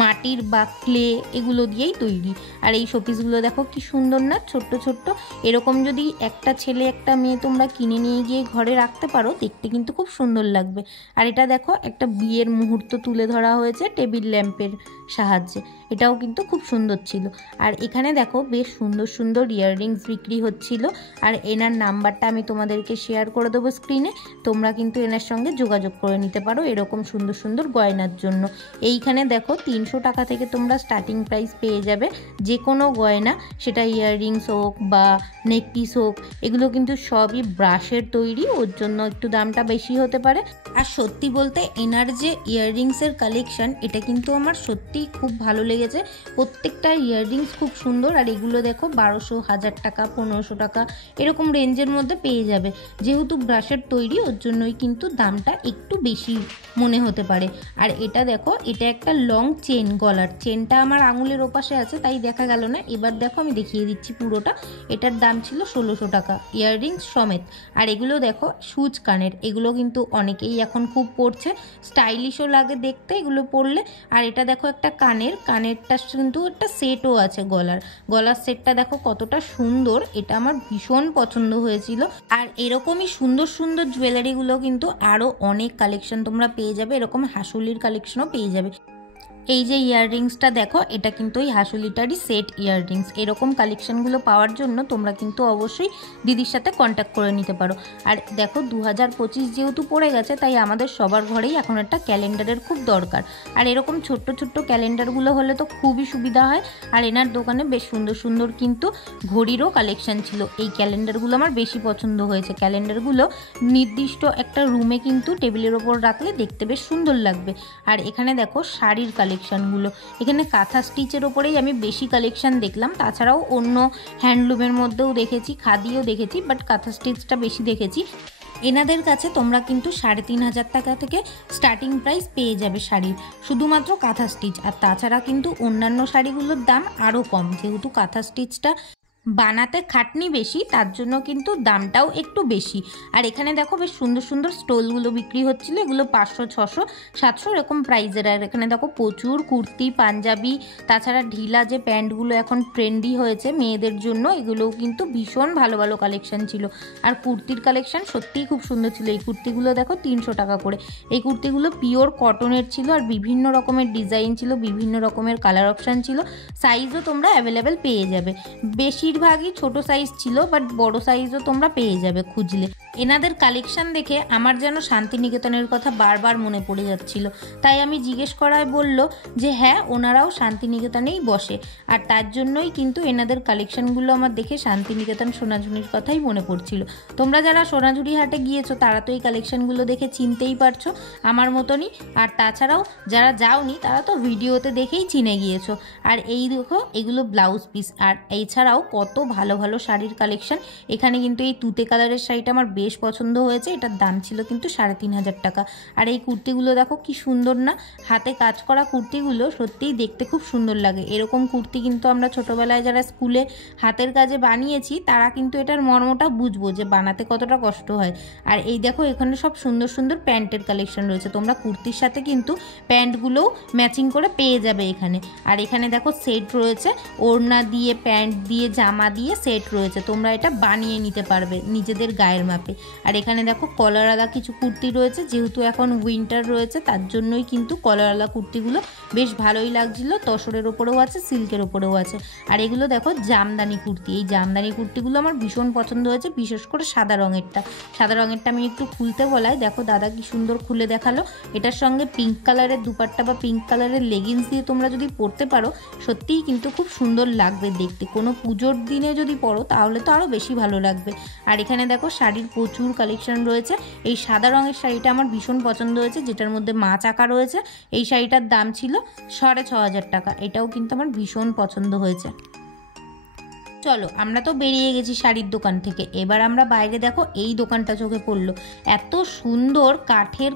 মাটির বা ক্লে এগুলো দিয়েই তৈরি। আর এই শোপিসগুলো দেখো কি সুন্দর না, ছোট্ট ছোট্ট। এরকম যদি একটা ছেলে একটা মেয়ে তোমরা কিনে নিয়ে গিয়ে ঘরে রাখতে পারো, দেখতে কিন্তু খুব সুন্দর লাগবে। আর এটা দেখো একটা বিয়ের মুহূর্ত তুলে ধরা হয়েছে টেবিল ল্যাম্পের সাহায্যে, এটাও কিন্তু খুব সুন্দর ছিল। আর এখানে দেখো বেশ সুন্দর সুন্দর ইয়াররিংস বিক্রি হচ্ছিল। আর এনার নাম্বারটা আমি তোমাদেরকে শেয়ার করে দেবো স্ক্রিনে, তোমরা কিন্তু এনার সঙ্গে যোগাযোগ করে নিতে পারো এরকম সুন্দর সুন্দর গয়নার জন্য। এইখানে দেখো 300 টাকা থেকে তোমরা স্টার্টিং প্রাইস পেয়ে যাবে যে কোনো গয়না, সেটা ইয়াররিংস হোক বা নেকপিস হোক। এগুলো কিন্তু সবই ব্রাশের তৈরি, ওর জন্য একটু দামটা বেশি হতে পারে। আর সত্যি বলতে এনার যে ইয়াররিংসের কালেকশন, এটা কিন্তু আমার সত্যিই খুব ভালো লেগেছে। প্রত্যেকটা ইয়াররিংস খুব সুন্দর। আর এগুলো দেখো 1200, 1000 টাকা, 1500 টাকা এরকম রেঞ্জের মধ্যে পেয়ে যাবে। যেহেতু ব্রাশের তৈরি, ওর জন্যই কিন্তু দামটা একটু বেশি মনে হতে পারে। আর এটা দেখো, এটা একটা লং চেন, গলার চেনটা আমার আঙুলের ওপাশে আছে তাই দেখা গেল না। এবার দেখো আমি দেখিয়ে দিচ্ছি পুরোটা। এটার দাম ছিল 1600 টাকা ইয়াররিংস সমেত। আর এগুলো দেখো সুচ কানের, এগুলো কিন্তু অনেকেই এখন খুব পরছে, স্টাইলিশও লাগে দেখতে এগুলো পরলে। আর এটা দেখো একটা কানেরটা কিন্তু একটা সেটও আছে, গলার সেটটা দেখো কতটা সুন্দর, এটা আমার ভীষণ পছন্দ হয়েছিল। আর এরকমই সুন্দর সুন্দর জুয়েলারিগুলো কিন্তু আরও অনেক কালেকশন তোমরা পেয়ে যাবে, এরকম হাসুলির কালেকশনও পেয়ে যাবে। এই যে ইয়াররিংসটা দেখো, এটা কিন্তু ওই হাসুলিটারই সেট ইয়াররিংস। এরকম কালেকশনগুলো পাওয়ার জন্য তোমরা কিন্তু অবশ্যই দিদির সাথে কন্ট্যাক্ট করে নিতে পারো। আর দেখো 2025 যেহেতু পড়ে গেছে, তাই আমাদের সবার ঘরেই এখন একটা ক্যালেন্ডারের খুব দরকার। আর এরকম ছোট্ট ছোট্ট ক্যালেন্ডারগুলো হলে তো খুবই সুবিধা হয়। আর এনার দোকানে বেশ সুন্দর সুন্দর কিন্তু ঘড়িরও কালেকশন ছিল। এই ক্যালেন্ডারগুলো আমার বেশি পছন্দ হয়েছে। ক্যালেন্ডারগুলো নির্দিষ্ট একটা রুমে কিন্তু টেবিলের ওপর রাখলে দেখতে বেশ সুন্দর লাগবে। আর এখানে দেখো শাড়ির কালেকশনগুলো, এখানে কাঁথা স্টিচের ওপরেই আমি বেশি কালেকশন দেখলাম। তাছাড়াও অন্য হ্যান্ডলুমের মধ্যেও দেখেছি, খাদিও দেখেছি, বাট কাঁথা স্টিচটা বেশি দেখেছি। এনাদের কাছে তোমরা কিন্তু 3500 টাকা থেকে স্টার্টিং প্রাইস পেয়ে যাবে শাড়ির, শুধুমাত্র কাঁথা স্টিচ। আর তাছাড়া কিন্তু অন্যান্য শাড়িগুলোর দাম আরও কম, যেহেতু কাঁথা স্টিচটা বানাতে খাটনি বেশি, তার জন্য কিন্তু দামটাও একটু বেশি। আর এখানে দেখো বেশ সুন্দর সুন্দর স্টোলগুলো বিক্রি হচ্ছিল, এগুলো 500, 600, 700 এরকম প্রাইজের। আর এখানে দেখো প্রচুর কুর্তি, পাঞ্জাবি, তাছাড়া ঢিলা যে প্যান্টগুলো এখন ট্রেন্ডি হয়েছে মেয়েদের জন্য, এগুলোও কিন্তু ভীষণ ভালো ভালো কালেকশন ছিল। আর কুর্তির কালেকশন সত্যিই খুব সুন্দর ছিল। এই কুর্তিগুলো দেখো 300 টাকা করে। এই কুর্তিগুলো পিওর কটনের ছিল, আর বিভিন্ন রকমের ডিজাইন ছিল, বিভিন্ন রকমের কালার অপশান ছিল। সাইজও তোমরা অ্যাভেলেবেল পেয়ে যাবে। বেশিরভাগই ছোট সাইজ ছিল, বাট বড় সাইজও তোমরা পেয়ে যাবে খুঁজলে। এনাদের কালেকশন দেখে আমার যেন শান্তিনিকেতনের কথা বারবার মনে পড়ে যাচ্ছিল, তাই আমি জিজ্ঞেস করায় বলল যে হ্যাঁ, ওনারাও শান্তিনিকেতনেই বসে, আর তার জন্যই কিন্তু এনাদের কালেকশনগুলো আমার দেখে শান্তিনিকেতন সোনাঝুরির কথাই মনে পড়ছিল। তোমরা যারা সোনাঝুরি হাটে গিয়েছো তারা তো এই কালেকশনগুলো দেখে চিনতেই পারছো আমার মতনই, আর তাছাড়াও যারা যাওনি তারা তো ভিডিওতে দেখেই চিনে গিয়েছো। আর এই দেখো, এগুলো ব্লাউজ পিস, আর এছাড়াও কত ভালো ভালো শাড়ির কালেকশন। এখানে কিন্তু এই তুতে কালারের শাড়িটা আমার বেশ পছন্দ হয়েছে, এটার দাম ছিল কিন্তু 3500 টাকা। আর এই কুর্তিগুলো দেখো কি সুন্দর না, হাতে কাজ করা কুর্তিগুলো সত্যিই দেখতে খুব সুন্দর লাগে। এরকম কুর্তি কিন্তু আমরা ছোটোবেলায় যারা স্কুলে হাতের কাজে বানিয়েছি তারা কিন্তু এটার মর্মটা বুঝবো যে বানাতে কতটা কষ্ট হয়। আর এই দেখো, এখানে সব সুন্দর সুন্দর প্যান্টের কালেকশন রয়েছে, তোমরা কুর্তির সাথে কিন্তু প্যান্টগুলোও ম্যাচিং করে পেয়ে যাবে এখানে। আর এখানে দেখো সেট রয়েছে, ওড়না দিয়ে, প্যান্ট দিয়ে, জামা দিয়ে সেট রয়েছে, তোমরা এটা বানিয়ে নিতে পারবে নিজেদের গায়ের মাপে। আর এখানে দেখো কলারওয়ালা কিছু কুর্তি রয়েছে, যেহেতু এখন উইন্টার রয়েছে তার জন্যই কিন্তু কলারওয়ালা কুর্তিগুলো বেশ ভালোই লাগছিল। তসরের ওপরেও আছে, সিল্কের ওপরেও আছে। আর এগুলো দেখো জামদানি কুর্তি, এই জামদানি কুর্তিগুলো আমার ভীষণ পছন্দ হয়েছে, বিশেষ করে সাদা রঙেরটা। সাদা রঙেরটা আমি একটু খুলতে বলাই, দেখো দাদা কি সুন্দর খুলে দেখালো। এটার সঙ্গে পিঙ্ক কালারের দুপাট্টা বা পিঙ্ক কালারের লেগিংস দিয়ে তোমরা যদি পরতে পারো সত্যিই কিন্তু খুব সুন্দর লাগবে দেখতে। কোনো পুজোর দিনে যদি পরো তাহলে তো আরও বেশি ভালো লাগবে। আর এখানে দেখো শাড়ির প্রচুর কালেকশন রয়েছে। এই সাদা রঙের শাড়িটা আমার ভীষণ পছন্দ হয়েছে, যেটার মধ্যে মাছ আঁকা রয়েছে। এই শাড়িটার দাম ছিল 6500 টাকা, এটাও কিন্তু আমার ভীষণ পছন্দ হয়েছে। চলো, আমরা তো বেরিয়ে গেছি শাড়ির দোকান থেকে, এবার আমরা বাইরে দেখো এই দোকানটা চোখে পড়লো। এত সুন্দর কাঠের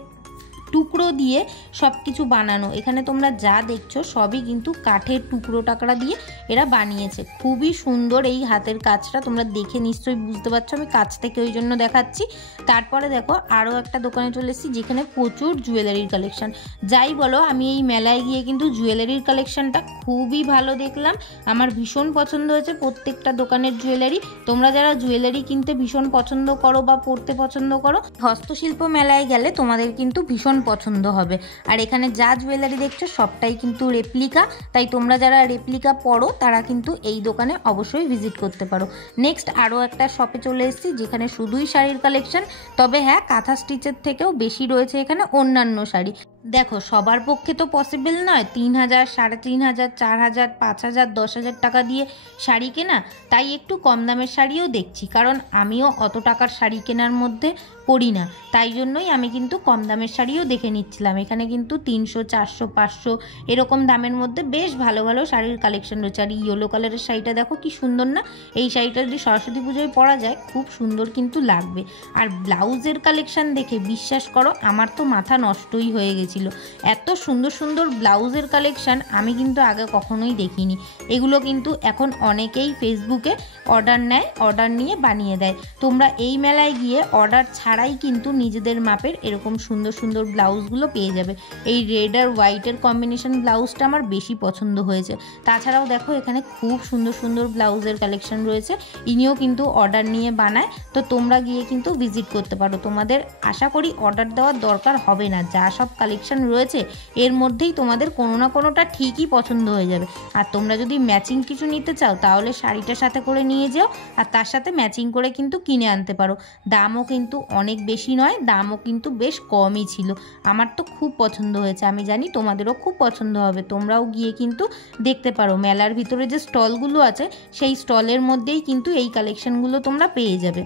টুকরো দিয়ে সব কিছু বানানো, এখানে তোমরা যা দেখছো সবই কিন্তু কাঠের টুকরো টাকরা দিয়ে এরা বানিয়েছে। খুবই সুন্দর এই হাতের কাজটা, তোমরা দেখে নিশ্চয়ই বুঝতে পারছো, আমি কাছ থেকে ওই জন্য দেখাচ্ছি। তারপরে দেখো আরও একটা দোকানে চলে এসেছি যেখানে প্রচুর জুয়েলারির কালেকশন। যাই বলো, আমি এই মেলায় গিয়ে কিন্তু জুয়েলারির কালেকশনটা খুবই ভালো দেখলাম, আমার ভীষণ পছন্দ হয়েছে প্রত্যেকটা দোকানের জুয়েলারি। তোমরা যারা জুয়েলারি কিনতে ভীষণ পছন্দ করো বা পরতে পছন্দ করো, হস্তশিল্প মেলায় গেলে তোমাদের কিন্তু ভীষণ পছন্দ হবে। আর এখানে যা জুয়েলারি দেখছো সবটাই কিন্তু রেপ্লিকা, তাই তোমরা যারা রেপ্লিকা পরো তারা কিন্তু এই দোকানে অবশ্যই ভিজিট করতে পারো। নেক্সট আরও একটা শপে চলে এসেছি যেখানে শুধুই শাড়ির কালেকশন, তবে হ্যাঁ কাঁথা স্টিচের থেকেও বেশি রয়েছে এখানে অন্যান্য শাড়ি। দেখো সবার পক্ষে তো পসিবল নয় 3000, 3500, 4000, 5000, 10,000 টাকা দিয়ে শাড়ি কেনা, তাই একটু কম দামের শাড়িও দেখছি, কারণ আমিও অত টাকার শাড়ি কেনার মধ্যে পড়ি না, তাই জন্যই আমি কিন্তু কম দামের শাড়িও দেখে নিচ্ছিলাম। এখানে কিন্তু 300, 400, 500 এরকম দামের মধ্যে বেশ ভালো ভালো শাড়ির কালেকশন রয়েছে। আর ইয়েলো কালারের শাড়িটা দেখো কি সুন্দর না, এই শাড়িটা যদি সরস্বতী পুজোয় পরা যায় খুব সুন্দর কিন্তু লাগবে। আর ব্লাউজের কালেকশন দেখে বিশ্বাস করো আমার তো মাথা নষ্টই হয়ে গেছিল, এত সুন্দর সুন্দর ব্লাউজের কালেকশন আমি কিন্তু আগে কখনোই দেখিনি। এগুলো কিন্তু এখন অনেকেই ফেসবুকে অর্ডার নেয়, অর্ডার নিয়ে বানিয়ে দেয়। তোমরা এই মেলায় গিয়ে অর্ডার ছাড়াই কিন্তু নিজেদের মাপের এরকম সুন্দর সুন্দর ব্লাউজগুলো পেয়ে যাবে। এই রেড আর হোয়াইটের কম্বিনেশন ব্লাউজটা আমার বেশি পছন্দ হয়েছে। তাছাড়াও দেখো এখানে খুব সুন্দর সুন্দর ব্লাউজের কালেকশন রয়েছে, ইনিও কিন্তু অর্ডার নিয়ে বানায়, তো তোমরা গিয়ে কিন্তু ভিজিট করতে পারো। তোমাদের আশা করি অর্ডার দেওয়ার দরকার হবে না, যা সব কালেকশন রয়েছে এর মধ্যেই তোমাদের কোনো না কোনোটা ঠিকই পছন্দ হয়ে যাবে। আর তোমরা যদি ম্যাচিং কিছু নিতে চাও তাহলে শাড়িটার সাথে করে নিয়ে যাও, আর তার সাথে ম্যাচিং করে কিন্তু কিনে আনতে পারো। দামও কিন্তু অনেক বেশি নয়, দামও কিন্তু বেশ কমই ছিল। আমার তো খুব পছন্দ হয়েছে, আমি জানি তোমাদেরও খুব পছন্দ হবে। তোমরাও গিয়ে কিন্তু দেখতে পারো, মেলার ভিতরে যে স্টলগুলো আছে সেই স্টলের মধ্যেই কিন্তু এই কালেকশনগুলো তোমরা পেয়ে যাবে।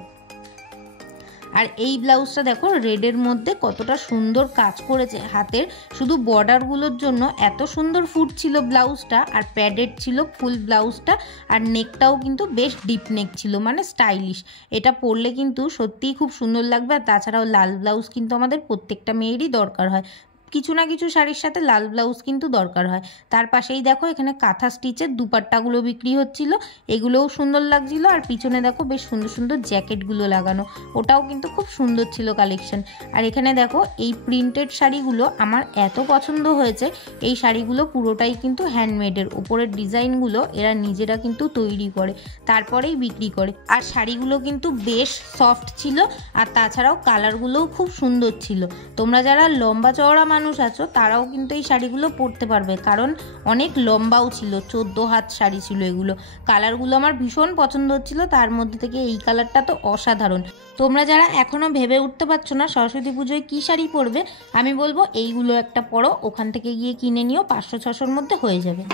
আর এই ব্লাউজটা দেখো রেডের মধ্যে কতটা সুন্দর কাজ করেছে হাতের, শুধু বর্ডারগুলোর জন্য এত সুন্দর ফুট ছিল ব্লাউজটা, আর প্যাডেড ছিল ফুল ব্লাউজটা, আর নেকটাও কিন্তু বেশ ডিপ নেক ছিল, মানে স্টাইলিশ। এটা পরলে কিন্তু সত্যিই খুব সুন্দর লাগবে। আর তাছাড়াও লাল ব্লাউজ কিন্তু আমাদের প্রত্যেকটা মেয়েরই দরকার হয়, কিছু না কিছু শাড়ির সাথে লাল ব্লাউজ কিন্তু দরকার হয়। তার পাশেই দেখো এখানে কাঁথা স্টিচের দুপাট্টাগুলো বিক্রি হচ্ছিল, এগুলোও সুন্দর লাগছিল। আর পিছনে দেখো বেশ সুন্দর সুন্দর জ্যাকেটগুলো লাগানো, ওটাও কিন্তু খুব সুন্দর ছিল কালেকশন। আর এখানে দেখো এই প্রিন্টেড শাড়িগুলো আমার এত পছন্দ হয়েছে, এই শাড়িগুলো পুরোটাই কিন্তু হ্যান্ডমেডের, ওপরের ডিজাইনগুলো এরা নিজেরা কিন্তু তৈরি করে তারপরেই বিক্রি করে। আর শাড়িগুলো কিন্তু বেশ সফট ছিল, আর তাছাড়াও কালারগুলোও খুব সুন্দর ছিল। তোমরা যারা লম্বা চওড়া মানুষ আছো তারাও কিন্তু এই শাড়িগুলো পরতে পারবে, কারণ অনেক লম্বাও ছিল, 14 হাত শাড়ি ছিল এগুলো। কালারগুলো আমার ভীষণ পছন্দ হচ্ছিল, তার মধ্যে থেকে এই কালারটা তো অসাধারণ। তোমরা যারা এখনও ভেবে উঠতে পারছো না সরস্বতী পুজোয় কী শাড়ি পরবে, আমি বলবো এইগুলো একটা পরো, ওখান থেকে গিয়ে কিনে নিও, 500-600-র মধ্যে হয়ে যাবে।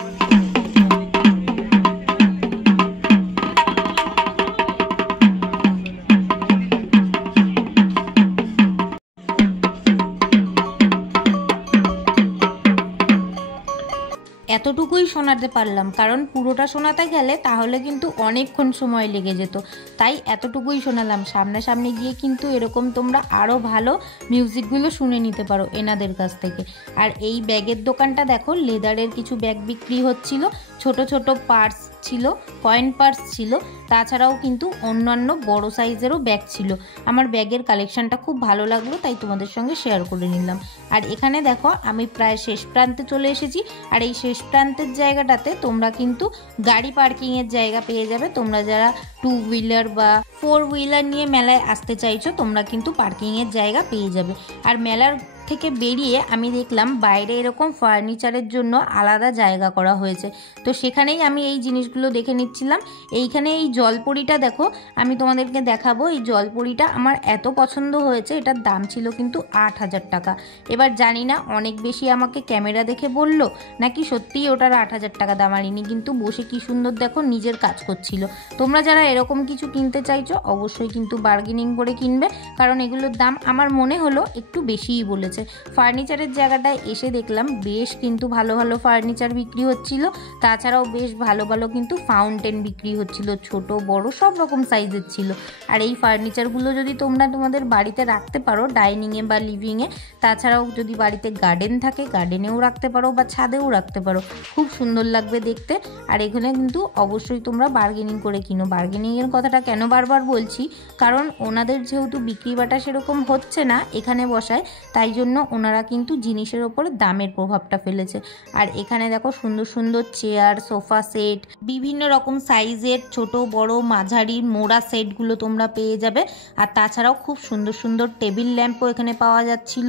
এতটুকুই শোনাতে পারলাম, কারণ পুরোটা শোনাতে গেলে তাহলে কিন্তু অনেকক্ষণ সময় লেগে যেত, তাই এতটুকুই শোনালাম। সামনাসামনি গিয়ে কিন্তু এরকম তোমরা আরও ভালো মিউজিকগুলো শুনে নিতে পারো এনাদের কাছ থেকে। আর এই ব্যাগের দোকানটা দেখো, লেদারের কিছু ব্যাগ বিক্রি হচ্ছিল, ছোট ছোট পার্স ছিল, কয়েন পার্স ছিল, তাছাড়াও কিন্তু অন্যান্য বড় সাইজেরও ব্যাগ ছিল। আমার ব্যাগের কালেকশানটা খুব ভালো লাগলো, তাই তোমাদের সঙ্গে শেয়ার করে নিলাম। আর এখানে দেখো আমি প্রায় শেষ প্রান্তে চলে এসেছি, আর এই শেষ প্রান্তের জায়গাটাতে তোমরা কিন্তু গাড়ি পার্কিংয়ের জায়গা পেয়ে যাবে। তোমরা যারা 2 হুইলার বা 4 হুইলার নিয়ে মেলায় আসতে চাইছো, তোমরা কিন্তু পার্কিংয়ের জায়গা পেয়ে যাবে। আর মেলার থেকে বেরিয়ে আমি দেখলাম বাইরে এরকম ফার্নিচারের জন্য আলাদা জায়গা করা হয়েছে, তো সেখানেই আমি এই জিনিসগুলো দেখে নিচ্ছিলাম। এইখানে এই জলপরিটা দেখো, আমি তোমাদেরকে দেখাবো। এই জলপরিটা আমার এত পছন্দ হয়েছে, এটার দাম ছিল কিন্তু 8,000 টাকা। এবার জানি না অনেক বেশি আমাকে ক্যামেরা দেখে বলল নাকি সত্যিই ওটার 8,000 টাকা দাম, আনিনি কিন্তু বসে কি সুন্দর দেখো নিজের কাজ করছিল। তোমরা যারা এরকম কিছু কিনতে চাইছো অবশ্যই কিন্তু বার্গেনিং করে কিনবে, কারণ এগুলোর দাম আমার মনে হলো একটু বেশিই বলেছে। ফার্নিচারের জায়গাটায় এসে দেখলাম বেশ কিন্তু ভালো ভালো ফার্নিচার বিক্রি হচ্ছিল, তাছাড়াও বেশ ভালো ভালো কিন্তু ফাউন্টেন বিক্রি হচ্ছিল, ছোট বড় সব রকম সাইজের ছিল। আর এই ফার্নিচারগুলো যদি তোমরা তোমাদের বাড়িতে রাখতে পারো, ডাইনিংয়ে বা লিভিংয়ে, তাছাড়াও যদি বাড়িতে গার্ডেন থাকে গার্ডেনেও রাখতে পারো বা ছাদেও রাখতে পারো, খুব সুন্দর লাগবে দেখতে। আর এখানে কিন্তু অবশ্যই তোমরা বার্গেনিং করে কিনো। বার্গেনিংয়ের কথাটা কেন বারবার বলছি, কারণ ওনাদের যেহেতু বিক্রি বাটা সেরকম হচ্ছে না এখানে বসায়, তাই জন্য ওনারা কিন্তু জিনিসের ওপরে দামের প্রভাবটা ফেলেছে। আর এখানে দেখো সুন্দর সুন্দর চেয়ার, সোফা সেট, বিভিন্ন রকম সাইজের ছোট বড় মাঝারি মোড়া সেটগুলো তোমরা পেয়ে যাবে। আর তাছাড়াও খুব সুন্দর সুন্দর টেবিল ল্যাম্পও এখানে পাওয়া যাচ্ছিল,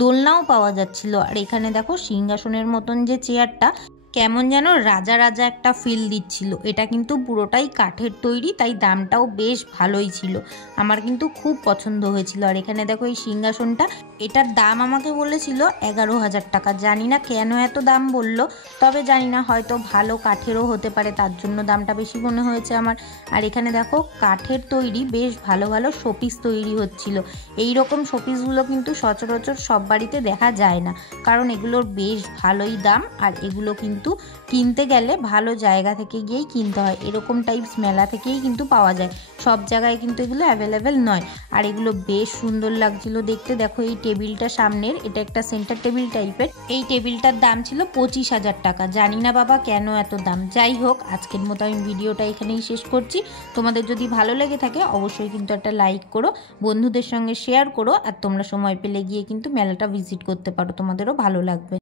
দোলনাও পাওয়া যাচ্ছিল। আর এখানে দেখো সিংহাসনের মতন যে চেয়ারটা, কেমন যেন রাজা রাজা একটা ফিল দিচ্ছিল। এটা কিন্তু পুরোটাই কাঠের তৈরি, তাই দামটাও বেশ ভালোই ছিল, আমার কিন্তু খুব পছন্দ হয়েছিল। আর এখানে দেখো এই সিংহাসনটা, এটার দাম আমাকে বলেছিল 11,000 টাকা। জানি না কেন এত দাম বলল, তবে জানি না হয়তো ভালো কাঠেরও হতে পারে, তার জন্য দামটা বেশি মনে হয়েছে আমার। আর এখানে দেখো কাঠের তৈরি বেশ ভালো ভালো শোপিস তৈরি হচ্ছিল। এই রকম শোপিসগুলো কিন্তু সচরাচর সব বাড়িতে দেখা যায় না, কারণ এগুলোর বেশ ভালোই দাম। আর এগুলো কিন্তু কিনতে গেলে ভালো জায়গা থেকে গিয়েই কিনতে হয়, এরকম টাইপস মেলা থেকেই কিন্তু পাওয়া যায়, সব জায়গায় কিন্তু এগুলো অ্যাভেলেবেল নয়। আর এগুলো বেশ সুন্দর লাগছিল দেখতে। দেখো এই টেবিলটা সামনের, এটা একটা সেন্টার টেবিল টাইপের, এই টেবিলটার দাম ছিল 25,000 টাকা। জানি না বাবা কেন এত দাম। যাই হোক, আজকের মতো আমি ভিডিওটা এখানেই শেষ করছি। তোমাদের যদি ভালো লেগে থাকে অবশ্যই কিন্তু একটা লাইক করো, বন্ধুদের সঙ্গে শেয়ার করো, আর তোমরা সময় পেলে গিয়ে কিন্তু মেলাটা ভিজিট করতে পারো, তোমাদেরও ভালো লাগবে।